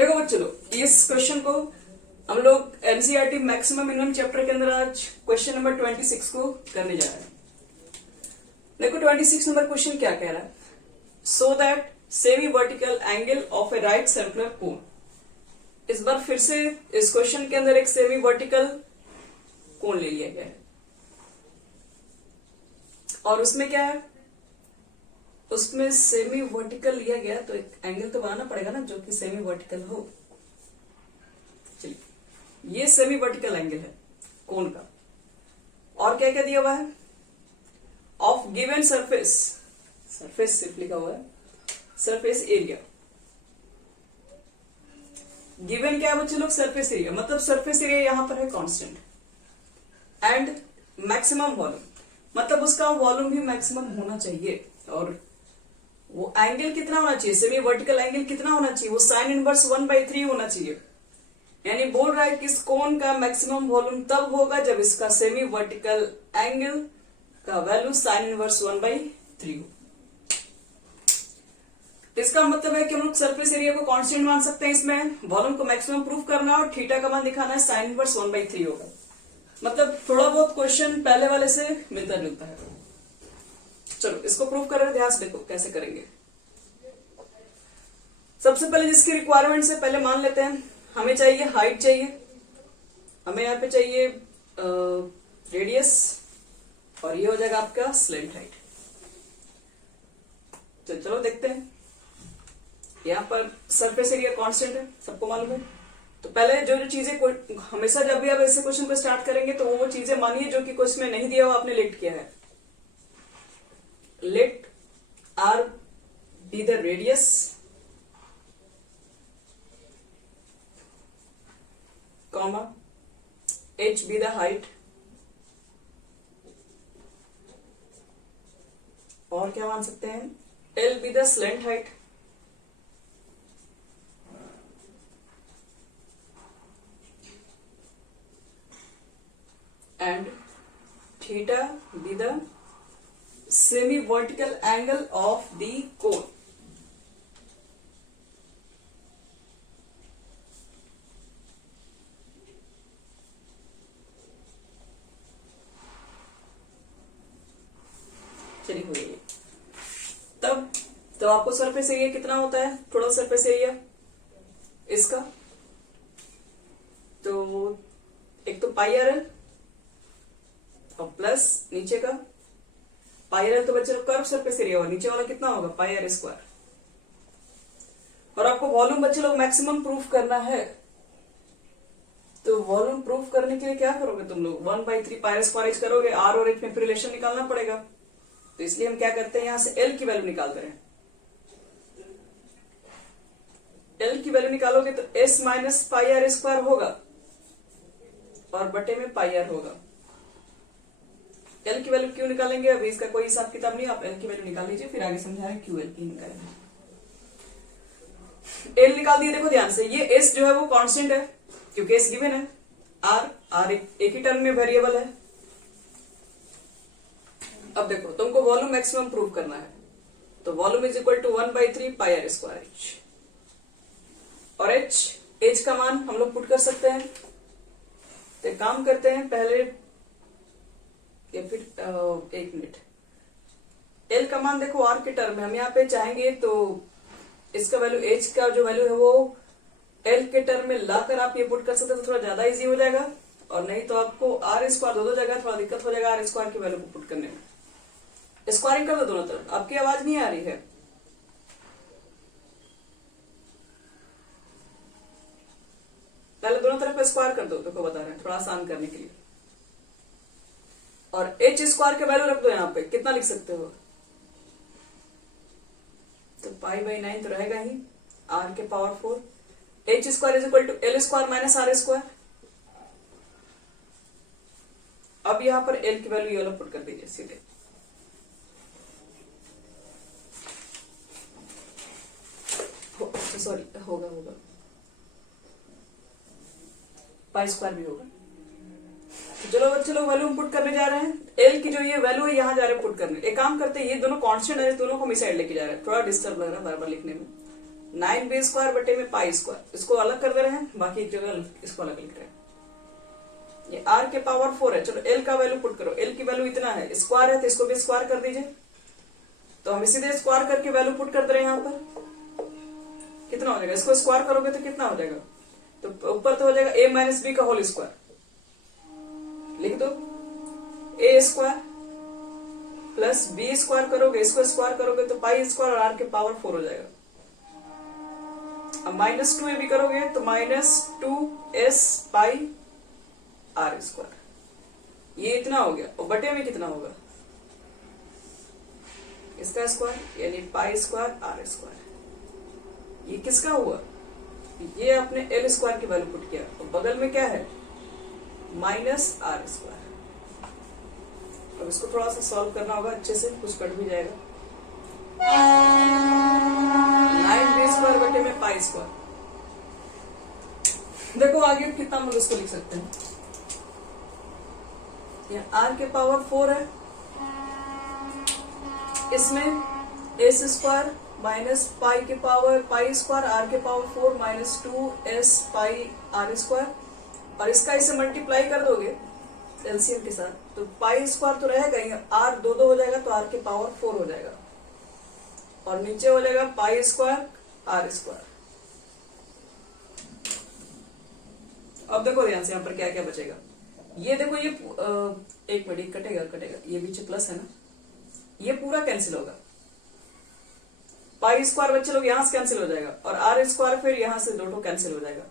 देखो बच्चों लोग, इस क्वेश्चन को हम लोग एनसीईआरटी मैक्सिमम मिनिमम चैप्टर के अंदर आज क्वेश्चन नंबर 26 को करने जा रहे हैं। देखो 26 नंबर क्वेश्चन क्या कह रहा है, so that semi vertical angle of A right circular cone. इस बार फिर से इस क्वेश्चन के अंदर एक सेमी वर्टिकल कोन ले लिया गया है और उसमें क्या है, उसमें सेमी वर्टिकल लिया गया तो एक एंगल तो बनाना पड़ेगा ना जो कि सेमी वर्टिकल हो। चलिए, ये सेमी वर्टिकल एंगल है कोन का। और क्या क्या दिया हुआ है, ऑफ गिवन सरफेस, सरफेस सिर्फ लिखा हुआ है, सरफेस एरिया। गिवन क्या है बच्चे लोग, सरफेस एरिया, मतलब सरफेस एरिया यहां पर है कांस्टेंट। एंड मैक्सिमम वॉल्यूम, मतलब उसका वॉल्यूम भी मैक्सिमम होना चाहिए। और वो एंगल कितना होना चाहिए, सेमी वर्टिकल एंगल कितना होना चाहिए, वो साइन इनवर्स 1/3 होना चाहिए। यानी बोल रहा है कि इस कोन का मैक्सिमम वॉल्यूम तब होगा जब इसका सेमी वर्टिकल एंगल का वैल्यू साइन इनवर्स 1/3 हो। इसका मतलब है कि हम लोग सरफेस एरिया को कांस्टेंट मान सकते हैं, इसमें वॉल्यूम को मैक्सिमम प्रूफ करना और थीटा का मान दिखाना है, साइन इनवर्स 1/3 होगा। मतलब थोड़ा बहुत क्वेश्चन पहले वाले से मिलता जुलता है। चलो इसको प्रूफ कर रहे हैं, ध्यान से देखो कैसे करेंगे। सबसे पहले जिसकी रिक्वायरमेंट से पहले मान लेते हैं, हमें चाहिए हाइट चाहिए, हमें यहाँ पे चाहिए रेडियस और ये हो जाएगा आपका स्लेंट हाइट। तो चलो देखते हैं। यहाँ पर सरफेस एरिया कांस्टेंट है, सबको मालूम है। तो पहले जो जो चीजें हमेशा जब भी आप ऐसे क्वेश्चन को स्टार्ट करेंगे तो वो चीजें मानिए जो कि क्वेश्चन में नहीं दिया हुआ आपने लेट किया है। Let R be the radius comma h be the height और क्या मान सकते हैं, l be the slant height and theta be the semi vertical angle of the cone। चलिए हो गई। तब तो आपको सरफेस एरिया कितना होता है, टोटल सरफेस एरिया इसका, तो एक तो पाई आर एल और प्लस नीचे का पाई आर एल, तो बच्चे कर्व सरफेस एरिया होगा, नीचे वाला कितना होगा पाई आर स्क्वायर। और आपको वॉल्यूम बच्चे लोग मैक्सिमम प्रूफ करना है, तो वॉल्यूम प्रूफ करने के लिए क्या करोगे तुम लोग, 1/3 पाई आर स्क्वायर एच करोगे, आर और एच में फिर रिलेशन निकालना पड़ेगा। तो इसलिए हम क्या करते हैं, यहां से एल की वैल्यू निकालते हैं। एल की वैल्यू निकालोगे तो S minus pi R square होगा और बटे में पाई आर होगा। एल की वैल्यू क्यों निकालेंगे, अभी इसका कोई हिसाब किताब नहीं, आप एल की वैल्यू निकाल लीजिए, फिर आगे समझा रहे क्यों एल की निकालेंगे। एल निकाल दिए, देखो ध्यान से, ये एस जो है वो कांस्टेंट है क्योंकि एस गिवन है, आर एक ही टर्म में वेरिएबल है। अब देखो तुमको वॉल्यूम मैक्सिमम प्रूव करना है, तो volume is equal to 1/3 pi R square H. और एच का मान हम लोग पुट कर सकते हैं, तो काम करते हैं पहले, या फिर एक मिनट, एल का मान देखो आर के टर्म में हम यहाँ पे चाहेंगे तो इसका वैल्यू, एच का जो वैल्यू है वो एल के टर्म में लाकर आप ये पुट कर सकते हैं, तो थोड़ा ज्यादा इजी हो जाएगा। और नहीं तो आपको आर स्क्वायर दो जगह थोड़ा दिक्कत हो जाएगा आर स्क्वायर की वैल्यू को पुट करने में। स्क्वायरिंग कर दो दोनों तरफ। आपकी आवाज नहीं आ रही है, पहले दोनों तरफ स्क्वायर कर दो, देखो बता रहे हैं थोड़ा आसान करने के लिए। और एच स्क्वायर के वैल्यू रख दो, यहाँ पे कितना लिख सकते हो, तो पाई/9 तो रहेगा ही, आर के power 4, H square is equal to L square minus R square. अब यहां पर एल की वैल्यू ये वाला पुट कर दीजिए सीधे, सॉरी होगा पाई स्क्वायर भी होगा। तो चलो बच्चे लोग वैल्यू पुट करने जा रहे हैं, एल की जो ये वैल्यू है यहां जा रहे हैं पुट करने। एक काम करते हैं, ये दोनों कांस्टेंट है, दोनों को मिसाइड लेके जा रहे हैं, थोड़ा डिस्टर्ब लग रहा है बार बार लिखने में, 9b² बटे में पाई स्क्वायर, इसको अलग कर दे रहे हैं, बाकी एक जगह इसको अलग लिख रहे हैं। ये r के पावर 4 है। चलो l का वैल्यू पुट करो, l की वैल्यू इतना है, स्क्वायर है तो इसको भी स्क्वायर कर दीजिए। तो हम सीधे स्क्वायर करके वैल्यू पुट कर दे रहे हैं यहाँ पर। कितना हो जाएगा, इसको स्क्वायर करोगे तो कितना हो जाएगा, तो ऊपर तो हो जाएगा a माइनस बी का होल स्क्वायर, लिख दो a² प्लस बी स्क्वायर करोगे, इसको स्क्वायर करोगे तो पाई स्क्वायर और r के पावर 4 हो जाएगा। अब -2a भी करोगे तो -2s पाई r स्क्वायर, ये इतना हो गया। और बटे में कितना होगा, इसका स्क्वायर यानी पाई स्क्वायर r स्क्वायर। ये किसका हुआ, ये अपने l स्क्वायर की वैल्यू पुट किया, और बगल में क्या है -r²। अब इसको थोड़ा सा सॉल्व करना होगा अच्छे से, कुछ कट भी जाएगा। 9b² बटे में पाई स्क्वायर। देखो आगे कितना हम लोग इसको लिख सकते हैं, यहाँ r के पावर 4 है, इसमें s² माइनस पाई के पावर पाई स्क्वायर, r के पावर 4 माइनस 2s पाई r², और इसका इसे मल्टीप्लाई कर दोगे एलसीएम के साथ, तो पाई स्क्वायर तो रहेगा ही, r 2 हो जाएगा तो r के पावर 4 हो जाएगा, और नीचे हो जाएगा पाई स्क्वायर r²। अब देखो ध्यान से यहाँ पर क्या क्या बचेगा, ये देखो ये एक मिनट कटेगा, ये पीछे प्लस है ना, ये पूरा कैंसिल होगा, पाई स्क्वायर बच्चे लोग यहां से कैंसिल हो जाएगा, और r² फिर यहां से दो कैंसिल हो जाएगा।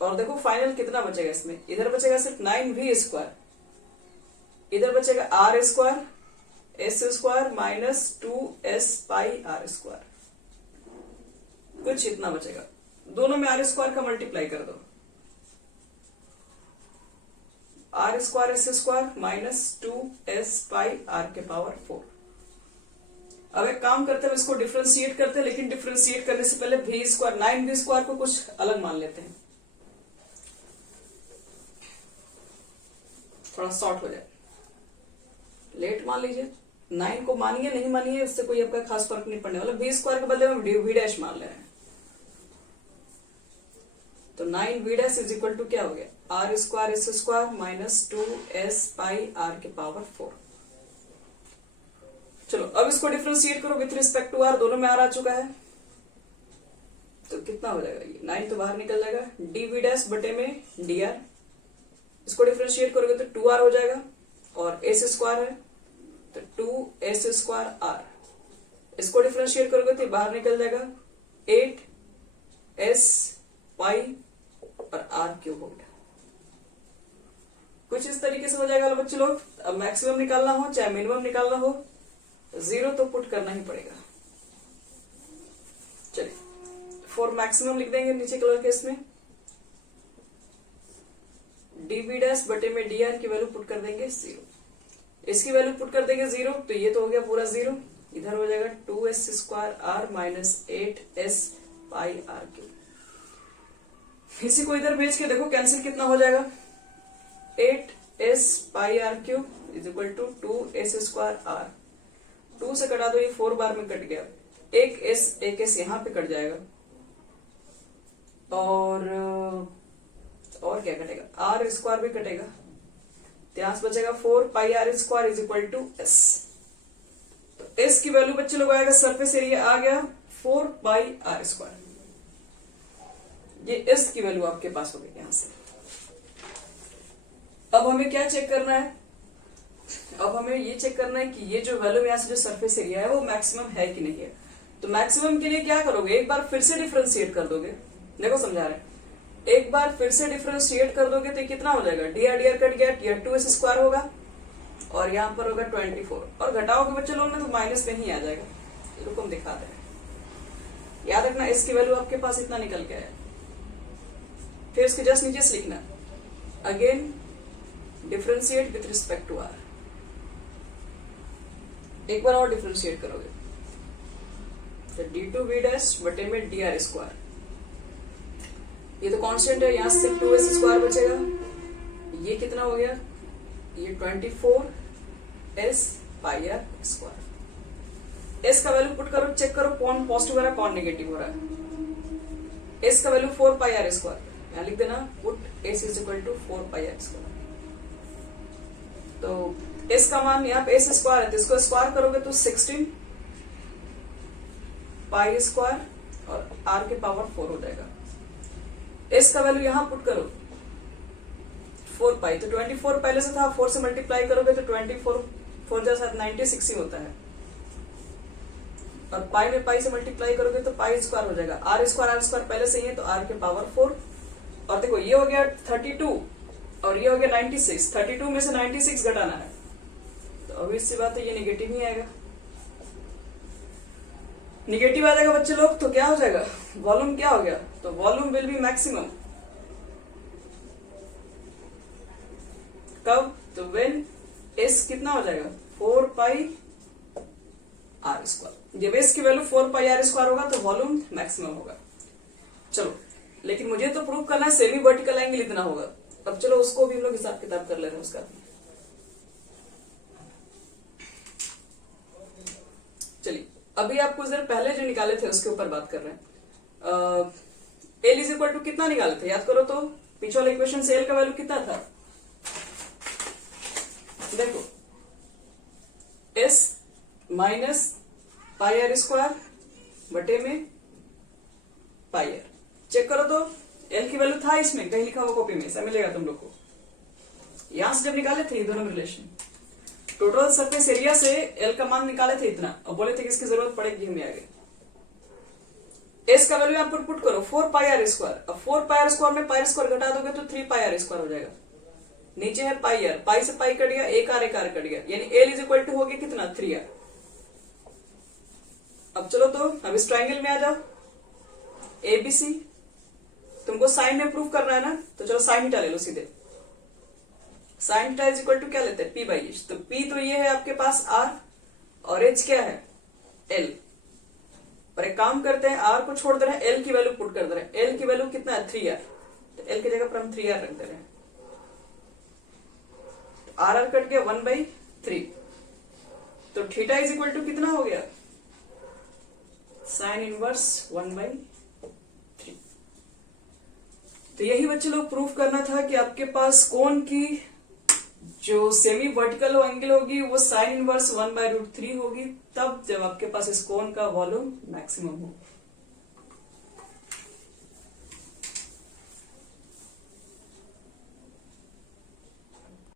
और देखो फाइनल कितना बचेगा इसमें, इधर बचेगा सिर्फ 9v², इधर बचेगा r² s² माइनस 2s पाई r², कुछ इतना बचेगा। दोनों में r² का मल्टीप्लाई कर दो, r² s² माइनस 2s पाई r के पावर 4। अब एक काम करते हैं, इसको डिफरेंशिएट करते हैं, लेकिन डिफरेंशिएट करने से पहले v² 9v² को कुछ अलग मान लेते हैं, थोड़ा शॉर्ट हो जाए। लेट मान लीजिए, 9 को मानिए नहीं मानिए उससे कोई आपका खास फर्क नहीं पड़ने वाला, v² के बदले में v' मान ले रहे हैं, तो 9v' इज इक्वल टू क्या हो गया, r² s² माइनस 2s पाई r के पावर 4। चलो अब इसको डिफरेंशिएट करो विथ रिस्पेक्ट टू r, दोनों में r आ चुका है, तो कितना हो जाएगा, ये 9 तो बाहर निकल जाएगा, dv' बटे में dr, इसको डिफरेंशिएट करोगे तो 2r हो जाएगा, और s² है तो 2s² r, इसको डिफरेंशिएट करोगे तो बाहर निकल जाएगा 8s पाई और r³ हो गया। कुछ इस तरीके से हो जाएगा बच्चे लोग। अब मैक्सिमम निकालना हो चाहे मिनिमम निकालना हो, 0 तो पुट करना ही पड़ेगा। चलिए फॉर मैक्सिमम लिख देंगे नीचे कलर के इसमें, dv' बटे में dr की वैल्यू पुट कर देंगे 0, इसकी वैल्यू पुट कर देंगे 0, तो ये तो हो गया पूरा 0, इधर हो जाएगा 2s² r minus 8s pi r³। इसी को इधर भेज के देखो कैंसिल कितना हो जाएगा, 8s pi r³ is equal to 2s² r, 2 से कटा दो, ये 4 बार में कट गया, एक s यहाँ पे कट जाएगा, और क्या कटेगा, r² भी कटेगा, यहाँ से बचेगा 4 pi r² is equal to s। तो s की वैल्यू बच्चे लोग आएगा, सरफेस एरिया आ गया 4 पाई r², ये s की वैल्यू आपके पास हो गई यहां से। अब हमें क्या चेक करना है, अब हमें ये चेक करना है कि ये जो वैल्यू यहाँ से जो सरफेस एरिया है वो मैक्सिमम है कि नहीं है। तो मैक्सिमम के लिए क्या करोगे, एक बार फिर से डिफरेंशिएट कर दोगे, देखो समझा रहे हैं, एक बार फिर से डिफरेंशिएट कर दोगे तो कितना हो जाएगा, dr कट गया, यह 2s² होगा, और यहाँ पर होगा 24, और घटाओगे बच्चे लोग ना तो माइनस में ही आ जाएगा। रुको हम दिखाते हैं, याद रखना s की वैल्यू आपके पास इतना निकल के आया, फिर इसके जस्ट नीचे से लिखना again differentiate with respect to r, एक बार और डिफरेंशिएट करोगे तो d2v' बटे में dr², ये तो कांस्टेंट है, यहां से 2s² बचेगा, ये कितना हो गया, ये 24s पाई r²। एस का वैल्यू पुट करो, चेक करो कौन पॉजिटिव हो रहा है कौन नेगेटिव हो रहा है। एस का वैल्यू 4 पाई आर स्क्वायर, यहां लिख देना put S is equal to 4 pi R square. तो एस का मान यहाँ पे एस स्क्वायर है तो इसको स्क्वायर करोगे तो 16 पाई स्क्वायर और आर के पावर 4 हो जाएगा। एस का वैल्यू यहां पुट करो 4 पाई, तो 24 पहले से था, 4 से मल्टीप्लाई करोगे तो 24 4 जा 96 ही होता है, और पाई में पाई से मल्टीप्लाई करोगे तो पाई स्क्वायर हो जाएगा। आर स्क्वायर पहले से ही है तो आर के पावर 4। और देखो ये हो गया 32 और ये हो गया 96, 32 में से 96 घटाना है तो ऑब्वियस सी बात है ये निगेटिव ही आएगा। निगेटिव आ जाएगा बच्चे लोग तो क्या हो जाएगा, वॉल्यूम क्या हो गया, तो वॉल्यूम विल बी मैक्सिमम कब, तो व्हेन एस कितना हो जाएगा 4 पाई आर स्क्वायर। जब एस की वैल्यू 4 पाई आर स्क्वायर होगा तो वॉल्यूम मैक्सिमम होगा। चलो लेकिन मुझे तो प्रूव करना है सेमी वर्टिकल एंगल इतना होगा। अब चलो उसको भी हम लोग हिसाब किताब कर ले रहे हैं उसका। चलिए अभी आप कुछ देर पहले जो निकाले थे उसके ऊपर बात कर रहे हैं। एल इज इक्वल टू कितना निकाले थे, याद करो तो पीछे वाले इक्वेशन से एल का वैल्यू कितना था, देखो S minus pi R square बटे में पाई आर। चेक करो तो एल की वैल्यू था इसमें कहीं लिखा हुआ कॉपी में, ऐसा मिलेगा तुम लोग को। यहां से जब निकाले थे ये दोनों रिलेशन, टोटल सरफेस एरिया से एल का मान निकाले थे इतना और बोले थे कि इसकी जरूरत पड़ेगी हमें आगे। एस का वैल्यू आप पुट करो 4 पाई आर स्क्वायर। अब 4 पाई आर स्क्वायर में पाई स्क्वायर घटा दोगे तो 3 पाई आर स्क्वायर हो जाएगा। नीचे है पाई आर, पाई से पाई कट गया, एक आर कट गया, यानी एल इज इक्वल टू हो गया कितना 3 आर। अब चलो तो अब इस ट्राइंगल में आ जाओ एबीसी। तुमको साइन में प्रूफ करना है ना, तो चलो साइन थीटा ले लो सीधे। Sine theta is equal to क्या लेते हैं पी बाई एच। तो पी तो ये है आपके पास आर और एच क्या है एल। और एक काम करते हैं आर को छोड़ दे रहे हैं, एल की वैल्यू पुट कर दे रहे हैं। एल की वैल्यू कितना है 3 आर, तो एल की जगह पर हम 3 आर रख दे रहे हैं। आर आर कट गया 1/3, तो थीटा इज इक्वल टू कितना हो गया साइन इनवर्स 1/3। तो यही बच्चे लोग प्रूफ करना था कि आपके पास कोण की जो सेमी वर्टिकल एंगल होगी वो साइन इनवर्स 1/√3 होगी, तब जब आपके पास इस कोण का वॉल्यूम मैक्सिमम हो।